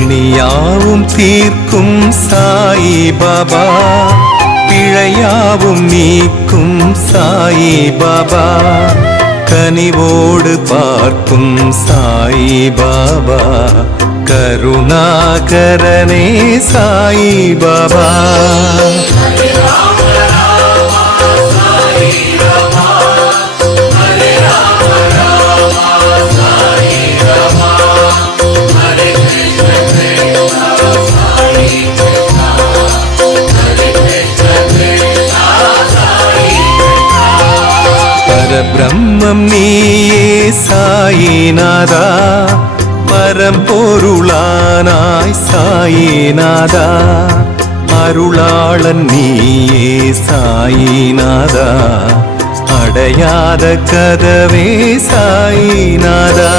பிணியாவும் தீர்க்கும் சாயி பாபா, பிழையாவும் நீக்கும் சாயி பாபா, கனிவோடு பார்க்கும் சாயி பாபா, கருணாகரனே சாயி பாபா. பரபிரம்மம் நீயே சாயிநாதா, பரம்பொருளானாய் சாயிநாதா, அருளாளன் நீயே சாயிநாதா, அடையாத கதவே சாயிநாதா.